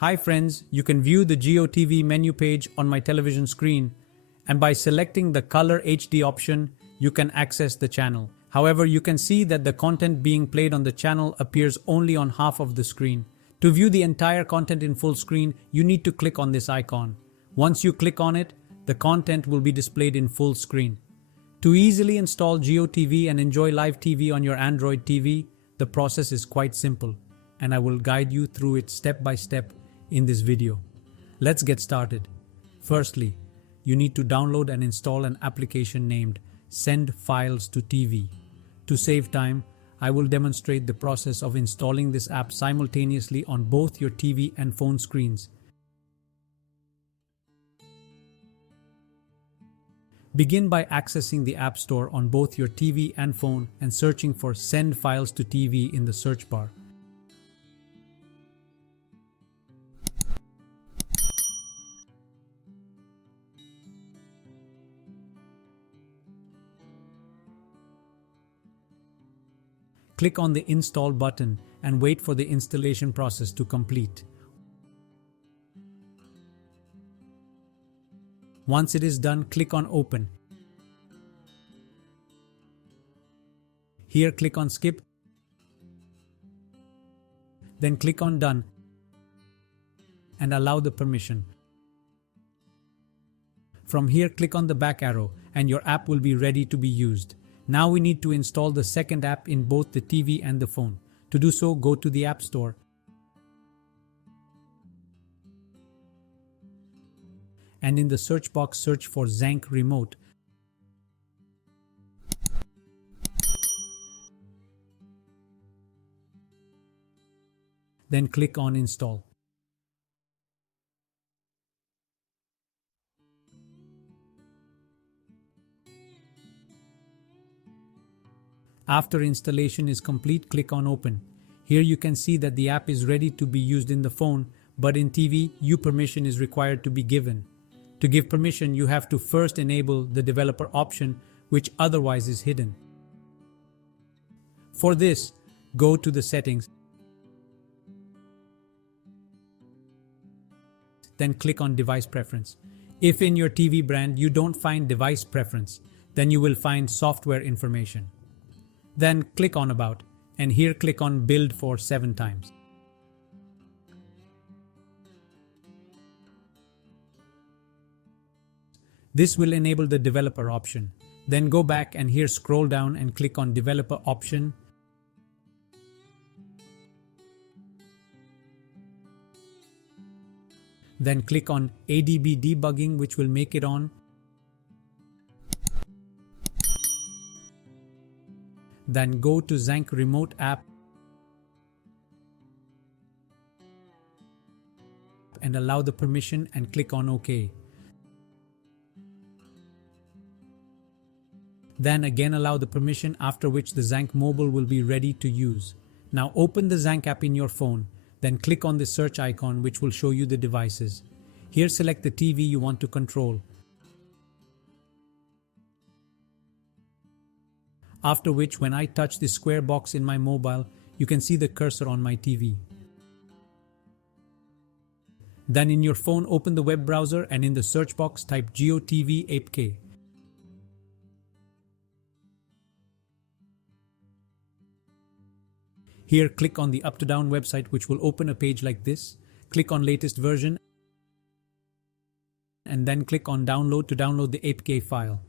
Hi friends, you can view the GeoTV menu page on my television screen, and by selecting the Color HD option, you can access the channel. However, you can see that the content being played on the channel appears only on half of the screen. To view the entire content in full screen, you need to click on this icon. Once you click on it, the content will be displayed in full screen. To easily install GeoTV and enjoy live TV on your Android TV, the process is quite simple, and I will guide you through it step by step in this video. Let's get started. Firstly, you need to download and install an application named Send Files to TV. To save time, I will demonstrate the process of installing this app simultaneously on both your TV and phone screens. Begin by accessing the App Store on both your TV and phone and searching for Send Files to TV in the search bar. Click on the Install button and wait for the installation process to complete. Once it is done, click on Open. Here, click on Skip. Then click on Done and allow the permission. From here, click on the back arrow and your app will be ready to be used. Now we need to install the second app in both the TV and the phone. To do so, go to the App Store and in the search box search for Zank Remote. Then click on Install. After installation is complete, click on Open. Here you can see that the app is ready to be used in the phone, but in TV, permission is required to be given. To give permission, you have to first enable the developer option, which otherwise is hidden. For this, go to the settings, then click on Device Preference. If in your TV brand you don't find Device Preference, then you will find Software Information. Then click on About, and here click on Build for 7 times. This will enable the developer option. Then go back and here scroll down and click on Developer option. Then click on ADB debugging, which will make it on. Then go to Zank Remote app and allow the permission and click on OK. Then again allow the permission, after which the Zank Mobile will be ready to use. Now open the Zank app in your phone, then click on the search icon which will show you the devices. Here select the TV you want to control. After which, when I touch the square box in my mobile, you can see the cursor on my TV. Then in your phone, open the web browser and in the search box type GeoTV APK. Here click on the up-to-down website which will open a page like this. Click on latest version and then click on download to download the APK file.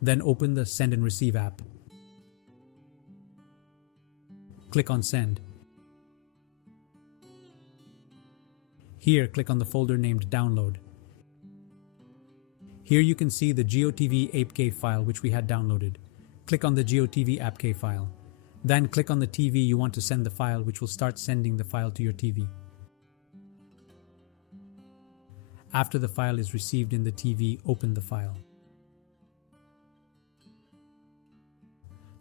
Then open the Send and Receive app. Click on Send. Here, click on the folder named Download. Here you can see the GeoTV APK file which we had downloaded. Click on the GeoTV APK file. Then click on the TV you want to send the file, which will start sending the file to your TV. After the file is received in the TV, open the file.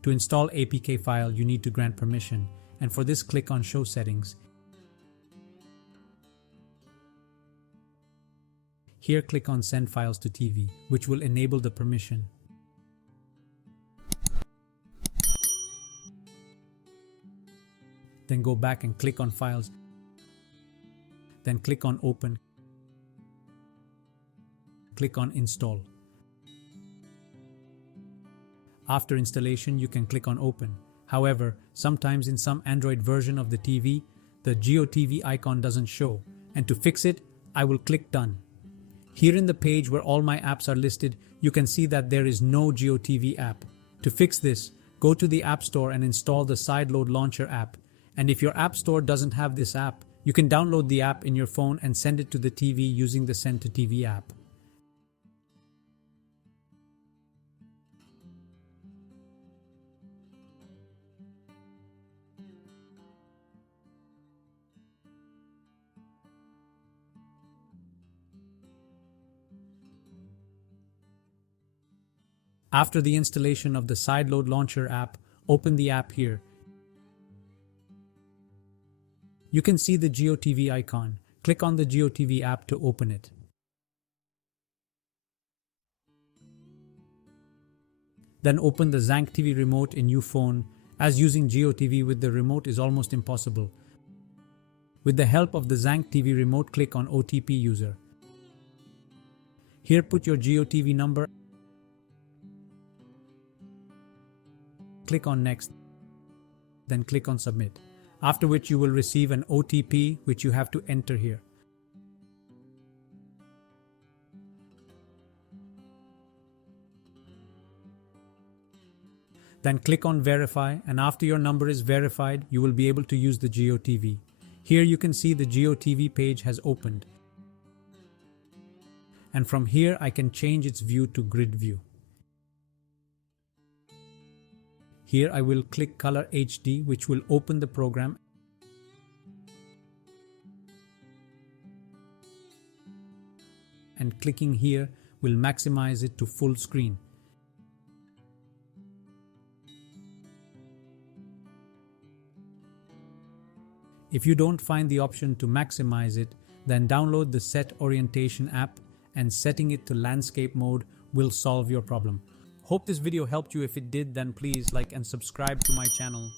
To install APK file, you need to grant permission, and for this click on Show Settings. Here click on Send Files to TV, which will enable the permission. Then go back and click on Files. Then click on Open. Click on Install. After installation, you can click on Open. However, sometimes in some Android version of the TV, the GeoTV icon doesn't show. And to fix it, I will click Done. Here in the page where all my apps are listed, you can see that there is no GeoTV app. To fix this, go to the App Store and install the Sideload Launcher app. And if your App Store doesn't have this app, you can download the app in your phone and send it to the TV using the Send to TV app. After the installation of the Sideload Launcher app, open the app here. You can see the GeoTV icon. Click on the GeoTV app to open it. Then open the Zank TV remote in your phone, as using GeoTV with the remote is almost impossible. With the help of the Zank TV remote, click on OTP user. Here put your GeoTV number. Click on Next. Then click on Submit. After which you will receive an OTP which you have to enter here. Then click on Verify, and after your number is verified, you will be able to use the GeoTV. Here you can see the GeoTV page has opened. And from here I can change its view to grid view. Here I will click Color HD, which will open the program. And clicking here will maximize it to full screen. If you don't find the option to maximize it, then download the Set Orientation app, and setting it to landscape mode will solve your problem. Hope this video helped you. If it did, then please like and subscribe to my channel.